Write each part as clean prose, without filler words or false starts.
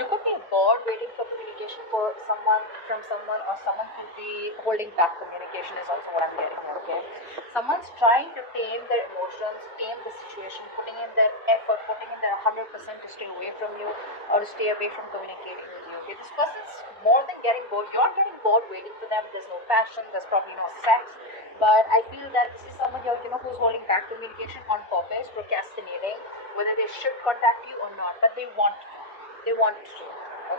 You could be bored waiting for communication for someone from someone, or someone could be holding back communication is also what I'm getting here, okay? Someone's trying to tame their emotions, tame the situation, putting in their effort, putting in their 100% to stay away from you or to stay away from communicating with you, okay? This person's more than getting bored. You're getting bored waiting for them. There's no passion, there's probably no sex, but I feel that this is someone here, who's holding back communication on purpose, procrastinating, whether they should contact you or not, but they want to. They want to,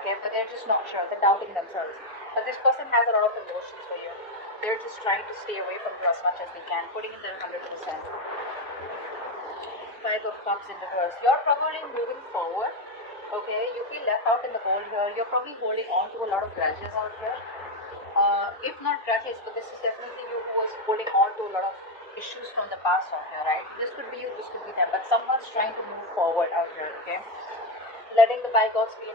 okay, but they're just not sure. They're doubting themselves. But this person has a lot of emotions for you. They're just trying to stay away from you as much as they can, putting in their 100%. Five of Cups in reverse. You're probably moving forward, okay? You feel left out in the cold here. You're probably holding on to a lot of grudges out here. If not grudges, but this is definitely you who was holding on to a lot of issues from the past out here, right? This could be you, this could be them, but someone's trying to move forward out here, okay? Letting the bygones be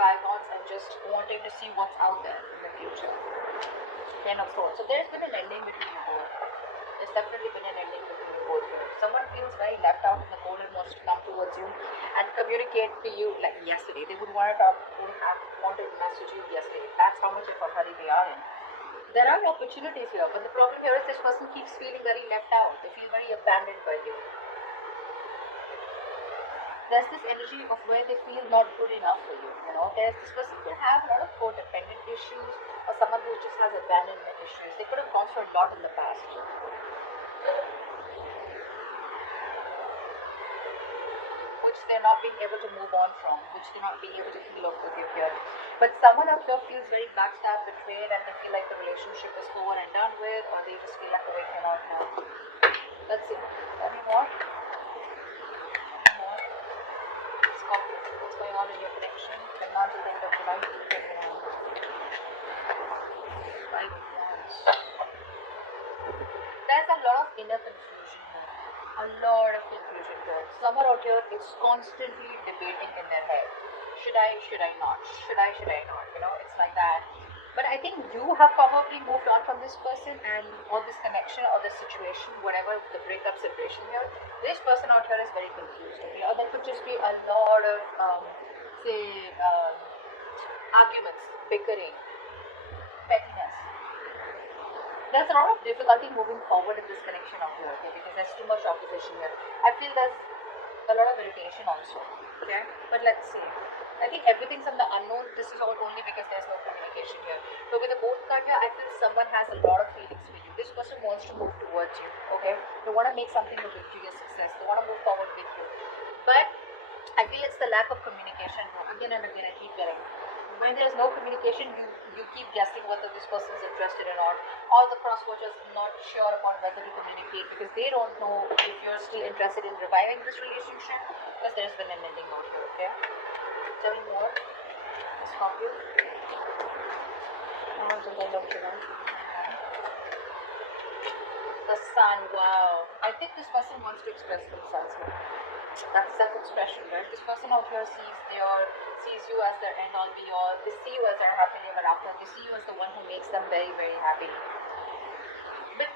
bygones and just wanting to see what's out there in the future. Ten of Swords. So there's been an ending between you both. There's definitely been an ending between you both here. Someone feels very left out in the cold and wants to come towards you and communicate to you like yesterday. They would want to talk, would have wanted to message you yesterday. That's how much of a hurry they are in. There are opportunities here, but the problem here is this person keeps feeling very left out. They feel very abandoned by you. There's this energy of where they feel not good enough for you. There's this person could have a lot of codependent issues, or someone who just has abandonment issues. They could have gone through a lot in the past, which they're not being able to move on from, which they're not being able to heal off with you here. But someone out there feels very backstabbed, betrayed, and they feel like the relationship is over and done with, or they just feel like, oh, I cannot now. Let's see. Tell me more. What's going on in your connection? Cannot do the end of July. Five of Wands. There's a lot of inner confusion here. A lot of confusion here. Someone out here is constantly debating in their head. Should I not? Should I not? It's like that. But I think you have probably moved on from this person and or this connection or this situation, whatever the breakup separation here. This person out here is very confused. Okay? Or there could just be a lot of arguments, bickering, pettiness. There's a lot of difficulty moving forward in this connection out here, okay? Because there's too much opposition here. I feel there's a lot of irritation also, okay? But let's see. I think everything's in the unknown. This is all only because there's no communication here. So with the both card here, I feel someone has a lot of feelings for you. This person wants to move towards you, okay? They want to make something a victory, a success. They want to move forward with you. But I feel it's the lack of communication. Again and again, I keep getting. When there's no communication, you keep guessing whether this person is interested or not. Or the cross-watchers are not sure about whether to communicate because they don't know if you're still interested in reviving this relationship because there's been an ending out here, okay? Tell me more, Scorpio. The Sun, wow. I think this person wants to express themselves here. That's self-expression, right? This person out here sees you as their end all be all. They see you as their happily ever after. They see you as the one who makes them very, very happy. But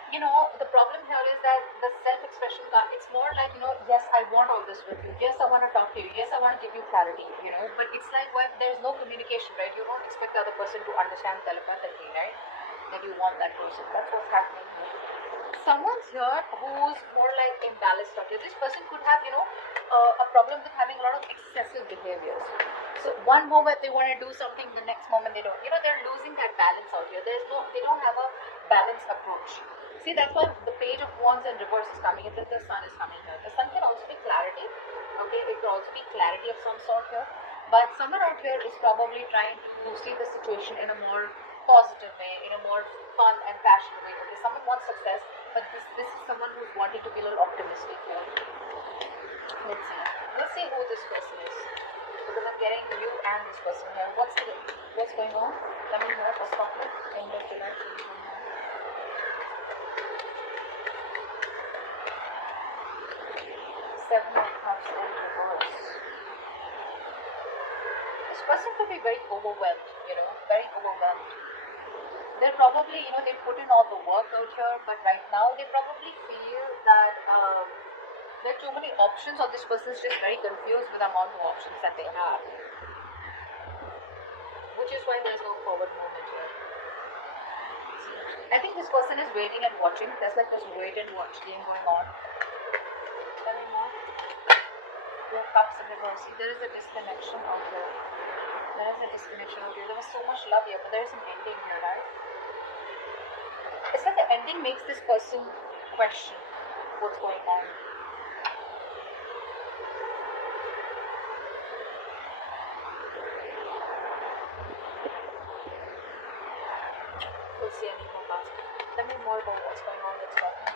the problem here is that the self-expression card, it's more like, yes, I want all this with you. Yes, I want to talk to you. Yes, I want to give you clarity, But it's like when there's no communication, right? You don't expect the other person to understand telepathically, right? That you want that person. That's what's happening here. Someone's here who's more like imbalanced out here. This person could have, a problem with having a lot of excessive behaviors. So one moment they want to do something, the next moment they don't. They're losing that balance out here. They don't have a balanced approach. See, that's why the Page of Wands in reverse is coming, and then the Sun is coming here. The Sun can also be clarity. Okay, it can also be clarity of some sort here. But someone out here is probably trying to see the situation in a more positive way, in a more fun and passionate way. Okay, someone wants success, but this is someone who's wanting to be a little optimistic here. Let's see who this person is. Because I'm getting you and this person here. What's going on? Tell me more for Scorpio. End of July. Seven of Cups in reverse. This person could be very overwhelmed, very overwhelmed. They're probably, they put in all the work out here, but right now they probably feel that there are too many options, or this person is just very confused with the amount of options that they have. which is why there's no forward movement here. I think this person is waiting and watching. There's like this wait and watch game going on. Tell me more. Your cups in reverse. See, there is a disconnection out here. There is a disconnection out here. There was so much love here, but there is an ending here, right? It's like the ending makes this person question what's going on. We'll see any more past. Tell me more about what's going on with Scorpio.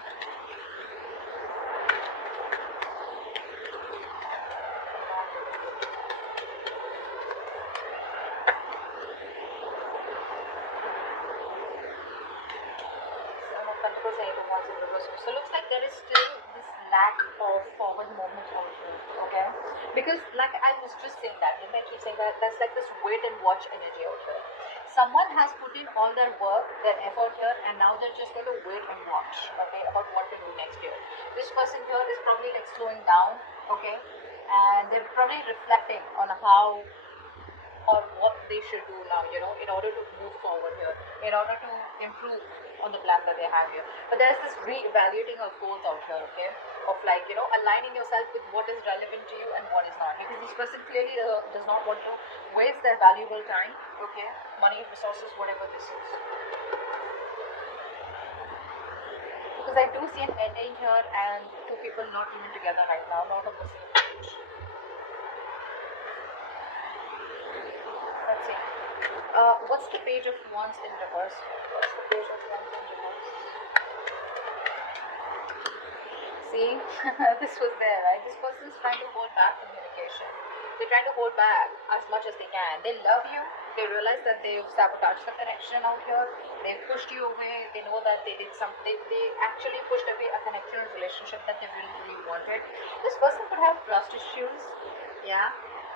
So it looks like there is still this lack of forward movement out here, okay? Because like I was just saying that, didn't I keep saying that? There's like this wait and watch energy out here. Someone has put in all their work, their effort here, and now they're just going to wait and watch, okay, about what to do next year. This person here is probably like slowing down, okay, and they're probably reflecting on how or what they should do now, you know, in order to move forward here, in order to improve on the plan that they have here. But there's this re-evaluating of goals out here, okay, of like, you know, aligning yourself with what is relevant to you and what is not, because this person clearly does not want to waste their valuable time, okay, money, resources, whatever this is. Because I do see an ending here and two people not even together right now, not on the same page. Let's see. What's the page of wands in reverse? What's the page of wands in reverse? See, this was there, right? This person's trying to hold back communication. They're trying to hold back as much as they can. They love you. They realize that they've sabotaged the connection out here. They've pushed you away. They know that they did something. They actually pushed away a connection, relationship that they really, really wanted. This person could have trust issues. Yeah.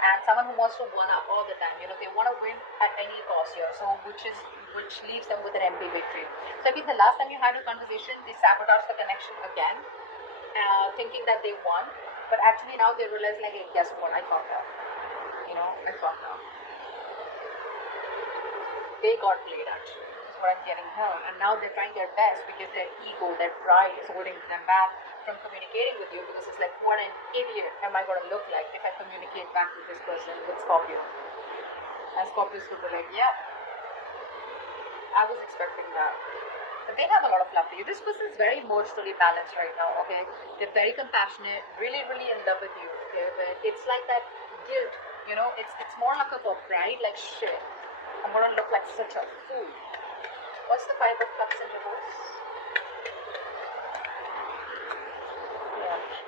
And someone who wants to one up all the time, you know, they want to win at any cost here, so which leaves them with an empty victory. So I think the last time you had a conversation, they sabotaged the connection again, thinking that they won, but actually now they realize, like, hey, guess what, I fucked up, you know, I fucked up. They got played actually, is what I'm getting here, and now they're trying their best because their ego, their pride is holding them back from communicating with you, because it's like, what an idiot am I going to look like if I communicate back with this person, with Scorpio. And Scorpios would be like, yeah, I was expecting that. But they have a lot of love for you. This person is very emotionally balanced right now, okay? They're very compassionate, really, really in love with you, okay? But it's like that guilt, you know, it's more like a pride, like, shit, I'm going to look like such a fool. What's the Five of Cups in reverse?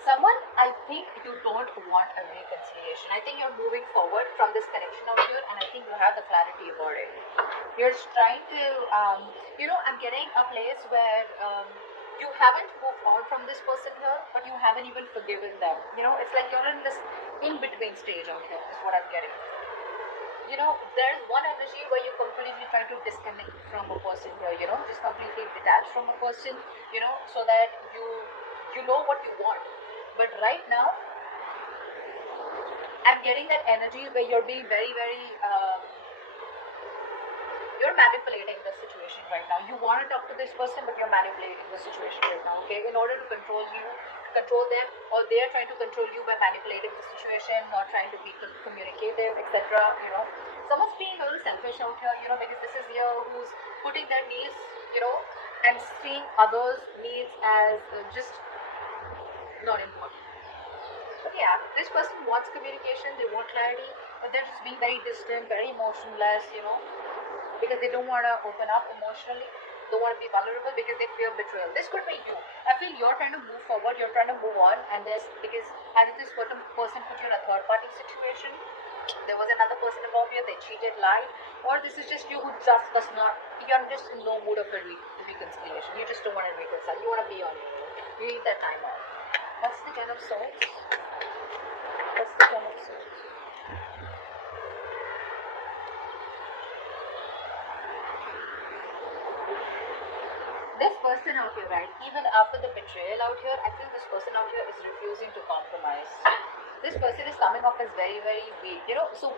Someone, I think you don't want a reconciliation. I think you're moving forward from this connection out here, and I think you have the clarity about it. You're trying to, you know, I'm getting a place where you haven't moved on from this person here, but you haven't even forgiven them. You know, it's like you're in this in-between stage out here, is what I'm getting. You know, there's one energy where you completely try to disconnect from a person here, you know, just completely detach from a person, you know, so that you know what you want. But right now, I'm getting that energy where you're being very, very, you're manipulating the situation right now. You want to talk to this person, but you're manipulating the situation right now, okay? In order to control you, control them, or they're trying to control you by manipulating the situation, not trying to be communicative, etc., you know. Someone's being a little selfish out here, you know, because this is here who's putting their needs, you know, and seeing others' needs as just not important. But yeah, this person wants communication, they want clarity, but they're just being very distant, very emotionless, you know, because they don't want to open up emotionally, don't want to be vulnerable because they fear betrayal. This could be you. I feel you're trying to move forward, you're trying to move on, and there's, because as this person put you in a third party situation, there was another person involved here, they cheated, lied, or this is just you who just does not, you're just in no mood of a reconciliation. You just don't want to reconcile, you want to be on your own, you need that time off. What's the Ten of Swords? What's the Ten of Swords? This person out here, right, even after the betrayal out here, I feel this person out here is refusing to compromise. This person is coming off as very, very weak, you know, so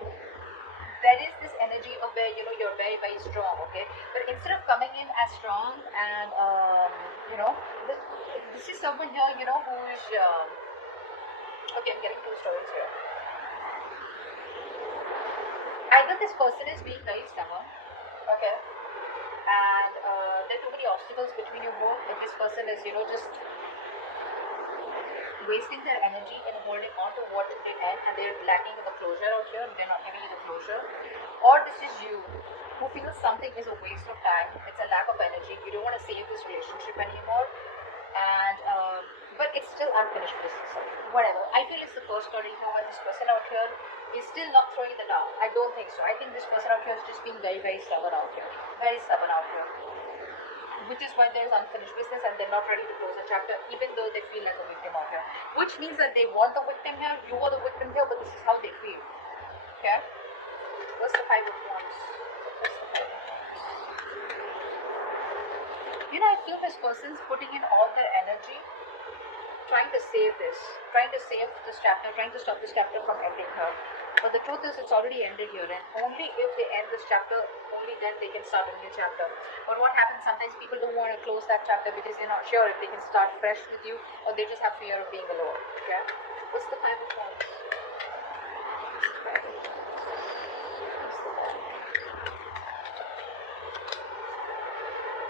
there is this energy of where you're very very strong, okay, but instead of coming in as strong and you know this, this is someone here who is okay, I'm getting two stories here. Either this person is being very stubborn, okay, and there are too many obstacles between you both, and this person is just wasting their energy in holding on to what they end, and they're lacking the closure out here, they're not giving you the closure. Or this is you who feels something is a waste of time, it's a lack of energy, you don't want to save this relationship anymore, and but it's still unfinished business. Whatever. I feel it's the first story where this person out here is still not throwing the down. I don't think so. I think this person out here is just being very, very stubborn out here. Very stubborn out here. Which is why there's unfinished business and they're not ready to close the chapter, even though they feel like a victim out here. Which means that they want the victim here, you are the victim here, but this is how they feel. Okay? What's the Five of Wands? I feel this person's putting in all their energy trying to save this, trying to save this chapter, trying to stop this chapter from ending here. But the truth is, it's already ended here, and only if they end this chapter, only then they can start a new chapter. But what happens, sometimes people don't want to close that chapter because they're not sure if they can start fresh with you, or they just have fear of being alone. Okay? What's the Five of Wands?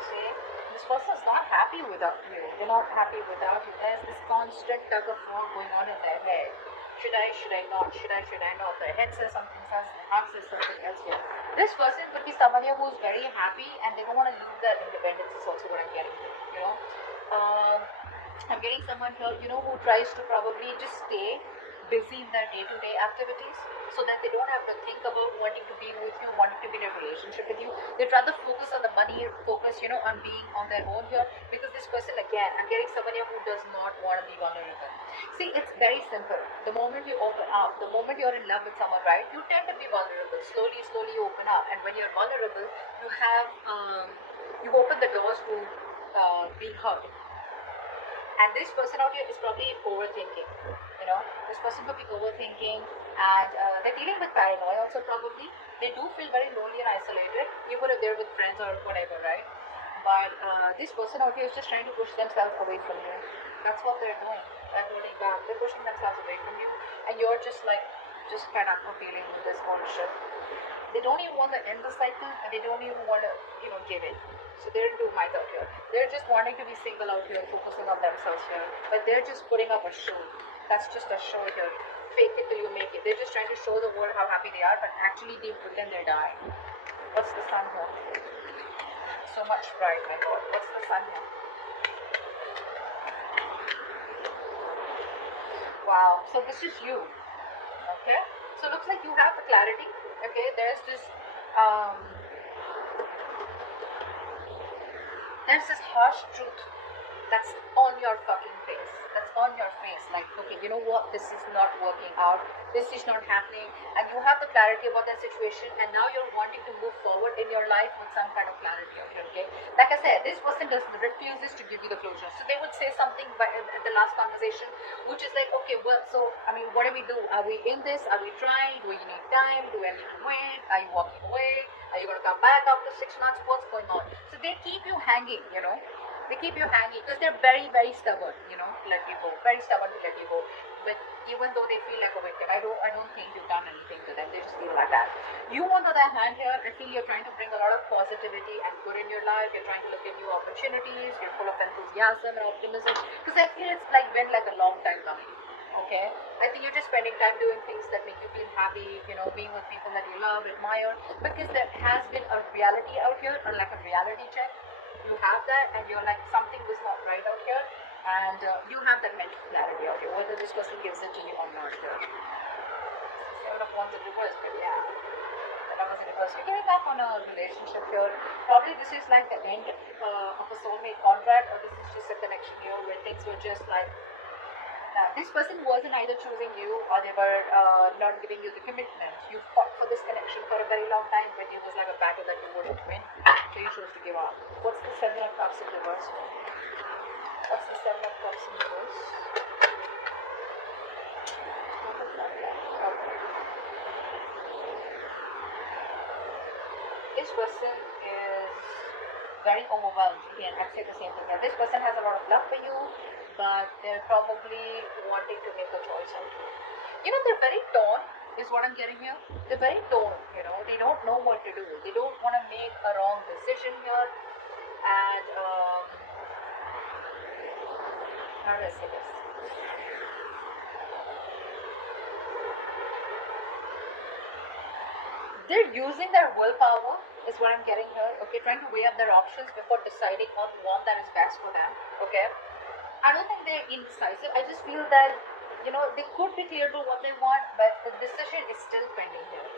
See? This person's not happy without you. They're not happy without you. There's this constant tug of war going on in their head. Should I not? Should I not? Their head says something else, their heart says something else here. This person could be somebody who's very happy and they don't want to lose their independence, is also what I'm getting to, I'm getting someone here, who tries to probably just stay busy in their day-to-day activities so that they don't have to think about wanting to be with you, wanting to be in a relationship with you. They'd rather focus on the money, focus, on being on their own here, because this person, again, I'm getting someone here who does not want to be vulnerable. See, it's very simple. The moment you open up, the moment you're in love with someone, right, you tend to be vulnerable. Slowly, slowly you open up, and when you're vulnerable, you have, you open the doors to being hurt. And this person out here is probably overthinking. This person could be overthinking, and they're dealing with paranoia also probably. They do feel very lonely and isolated, even if they're with friends or whatever, right? But this person out here is just trying to push themselves away from you. That's what they're doing. They're holding back. They're pushing themselves away from you, and you're just fed up of dealing with this ownership. They don't even want to end the cycle, and they don't even want to, give it. So they're into might out here. They're just wanting to be single out here, focusing on themselves here. But they're just putting up a show. That's just a show here. Fake it till you make it. They're just trying to show the world how happy they are, but actually they pretend they're dying. What's the Sun here? So much pride, my God. What's the Sun here? Wow. So this is you. Okay? So it looks like you have the clarity. Okay? There's this harsh truth that's on your fucking face. That's on your face. Like, okay, you know what? This is not working out. This is not happening. And you have the clarity about that situation, and now you're wanting to move forward in your life with some kind of clarity. Okay? Like I said, this person refuses to give you the closure. So they would say something at the last conversation, which is like, okay, well, so, what do we do? Are we in this? Are we trying? Do we need time? Do I need to wait? Are you walking away? Are you going to come back after 6 months? What's going on? So they keep you hanging, They keep you hanging because they're very, very stubborn, to let you go. Very stubborn to let you go. But even though they feel like a victim, I don't think you've done anything to them. They just feel like that. You, on the other hand, here, I feel you're trying to bring a lot of positivity and good in your life. You're trying to look at new opportunities. You're full of enthusiasm and optimism. Because I feel it's been like a long time coming. Okay? I think you're just spending time doing things that make you feel happy, being with people that you love, admire. Because there has been a reality out here, or like a reality check. You have that, and you're like, something was not right out here, and you have that mental clarity out here, whether this person gives it to you or not here. Seven of Wands in reverse, but yeah, that was in reverse. You're getting back on a relationship here. Probably this is like the end of a soulmate contract, or this is just a connection here where things were just like, this person wasn't either choosing you or they were not giving you the commitment. You fought for this connection for a very long time, but it was like a battle that you wouldn't win, so you chose to give up. What's the Seven of Cups in reverse? What's the Seven of Cups in reverse? Okay. this person is very overwhelmed. Again, I'd say the same thing. Now, this person has a lot of love for you, but they're probably wanting to make a choice out here. You know, they're very torn, is what I'm getting here. They're very torn, you know, they don't know what to do. They don't want to make a wrong decision here. And, how do I say this? They're using their willpower, is what I'm getting here. Okay, trying to weigh up their options before deciding on one that is best for them. Okay, I don't think they're indecisive. I just feel that, you know, they could be clear to what they want, but the decision is still pending here.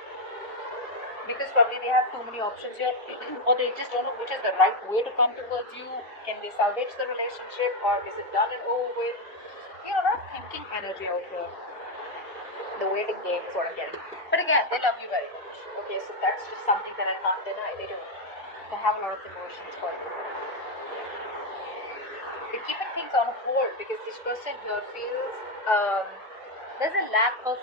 Because probably they have too many options here, or they just don't know which is the right way to come towards you. Can they salvage the relationship, or is it done and over with? You know, not thinking energy out here. The waiting game is what I'm getting. But again, they love you very much. Okay, so that's just something that I can't deny. They do. They have a lot of emotions for you. They're keeping things on hold because this person here feels there's a lack of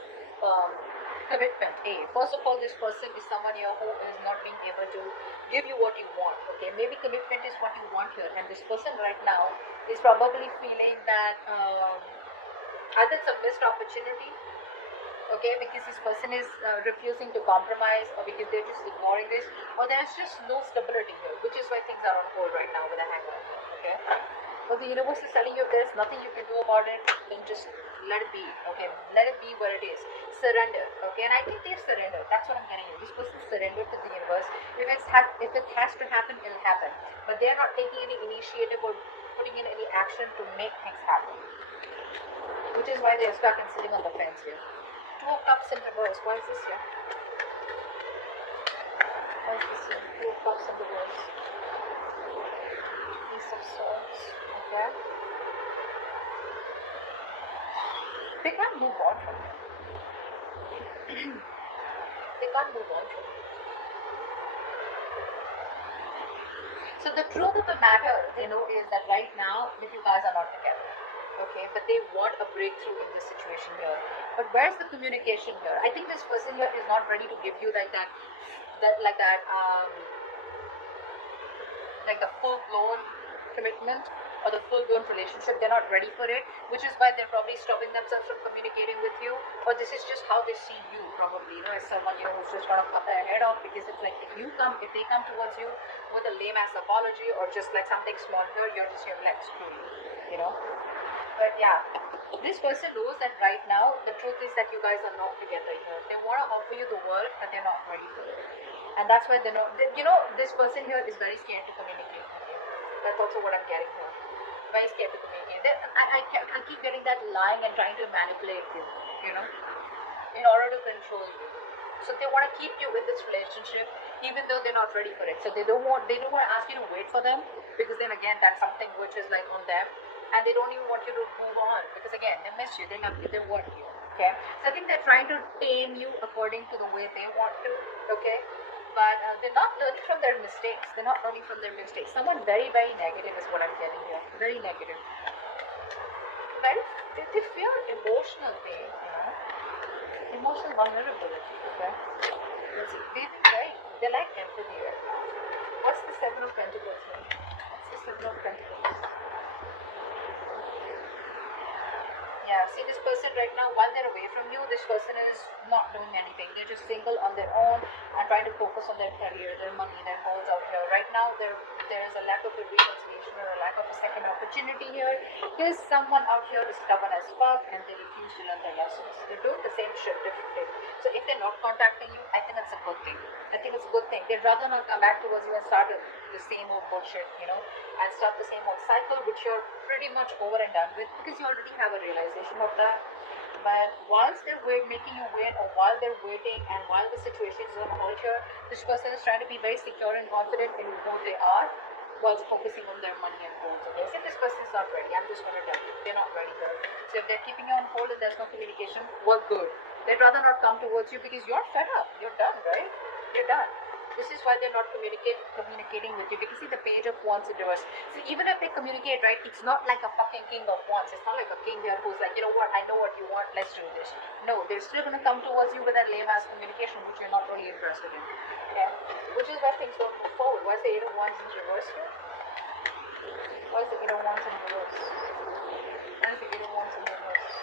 commitment. First of all, this person is someone here who is not being able to give you what you want. Okay, maybe commitment is what you want here, and this person right now is probably feeling that either it's a missed opportunity. Okay, because this person is refusing to compromise, or because they're just ignoring this, or there's just no stability here, which is why things are on hold right now with a hanger. Okay, but the universe is telling you there's nothing you can do about it, then just let it be. Okay, let it be where it is. Surrender. Okay, and I think they've surrendered. That's what I'm getting at. This person surrendered to the universe. If it has to happen, it'll happen. But they're not taking any initiative or putting in any action to make things happen, which is why they're stuck and sitting on the fence here. Two of Cups in reverse. Why is this here? Why is this here? Two of Cups in reverse. Ace of Swords. Okay. They can't move on from it. They can't move on from it. So the truth of the matter, they know, is that right now, if you guys are not together. Okay, but they want a breakthrough in this situation here. But where's the communication here? I think this person here is not ready to give you like the full-blown commitment or the full-blown relationship. They're not ready for it, which is why they're probably stopping themselves from communicating with you. Or this is just how they see you, probably, you know, as someone, you know, who's just gonna cut their head off, because it's like if they come towards you with a lame-ass apology or just like something small here, you're just here, let's screw you know. But yeah, this person knows that right now, the truth is that you guys are not together here. They want to offer you the world, but they're not ready for it. And that's why this person here is very scared to communicate with you. That's also what I'm getting here. Very scared to communicate. I keep getting that lying and trying to manipulate you, you know, in order to control you. So they want to keep you in this relationship, even though they're not ready for it. So they don't want to ask you to wait for them, because then again, that's something which is like on them. And they don't even want you to move on, because again, they miss you, they love you, they want you. Okay, so I think they're trying to tame you according to the way they want to. Okay, but they're not learning from their mistakes. They're not learning from their mistakes. Someone very, very negative is what I'm getting here. Very negative. They feel emotional pain, you know, emotional vulnerability. Okay, they like empathy right now. What's the Seven of Pentacles here? What's the Seven of Pentacles? Yeah, see, this person right now, while they're away from you, this person is not doing anything. They're just single on their own and trying to focus on their career, their money, their goals out here. Right now, there is a lack of a reconciliation or a lack of a second opportunity here. There's someone out here is stubborn as fuck and they refuse to learn their lessons. They're doing the same shit differently. So if they're not contacting you, I think it's a good thing. I think it's a good thing. They'd rather not come back towards you and start the same old bullshit, you know, and start the same old cycle, which you're pretty much over and done with, because you already have a realization of that. But whilst they're making you wait, or while they're waiting, and while the situation is on hold here, this person is trying to be very secure and confident in who they are, whilst focusing on their money and goals. Okay, so if this person is not ready, I'm just going to tell you, they're not ready here. So if they're keeping you on hold and there's no communication, well, good. They'd rather not come towards you because you're fed up. You're done, right? You're done. This is why they're not communicating with you. Because see the page of wands in reverse. See, even if they communicate, right, it's not like a fucking king of wands. It's not like a king here who's like, you know what, I know what you want, let's do this. No, they're still gonna come towards you with that lame ass communication, which you're not really interested in. Okay? Which is why things don't move forward. Why is the 8 of wands in reverse here? Why is the 8 of wands in reverse? Why is the 8 of wands in reverse?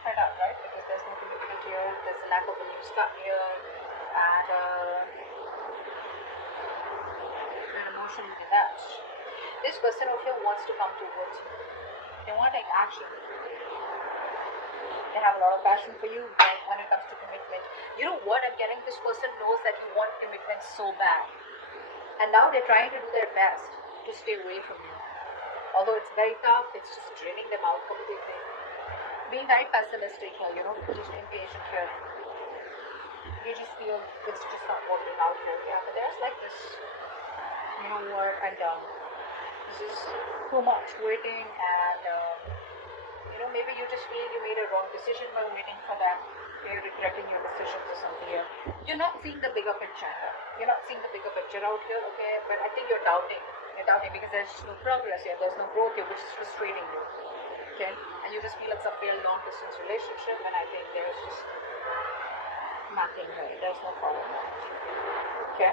Fed up, right? Because there's no commitment here, there's a lack of a new start here, and you're emotionally detached. This person over here wants to come towards you. They want to take action. They have a lot of passion for you, but when it comes to commitment, you know what I'm getting? This person knows that you want commitment so bad, and now they're trying to do their best to stay away from you. Although it's very tough, it's just draining them out completely. Being very pessimistic here, you know, just impatient here. You just feel it's just not working out here. Yeah, but there's like this, you know what, I'm done. This is too much waiting, and you know, maybe you just feel you made a wrong decision by waiting for that. You're regretting your decisions or something here. You're not seeing the bigger picture here. You're not seeing the bigger picture out here, okay? But I think you're doubting. You're doubting because there's just no progress here. There's no growth here, which is frustrating you. Okay? And you just feel it's a failed long-distance relationship, and I think there's just nothing here. There's no problem. Okay?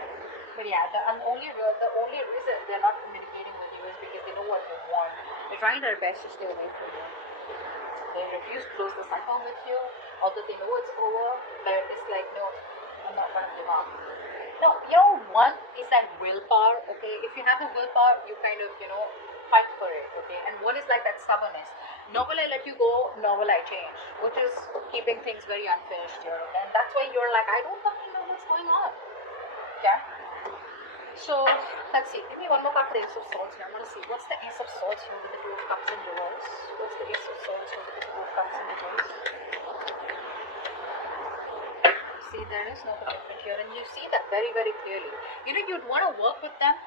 But yeah, the only reason they're not communicating with you is because they know what you want. They're trying their best to stay away from you. They refuse to close the cycle with you, although they know it's over, but it's like, no, I'm not going to give up. No, you know, one is that willpower, okay? If you have the willpower, you kind of, you know, fight for it, okay? And one is like that stubbornness. Nor will I let you go, nor will I change, which is keeping things very unfinished here, okay? And that's why you're like, I don't fucking know what's going on, okay? So, let's see. Give me one more card for the Ace of Swords here. I'm going to see. What's the Ace of Swords here with the Two of Cups in reverse? What's the Ace of Swords here with the Two of Cups in reverse? See, there is no commitment here, and you see that very, very clearly. You know, you'd want to work with them.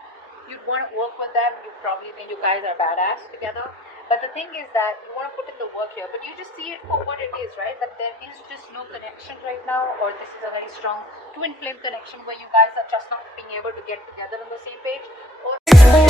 You probably think you guys are badass together. But the thing is that you want to put in the work here, but you just see it for what it is, right? That there is just no connection right now, or this is a very strong twin flame connection where you guys are just not being able to get together on the same page. Or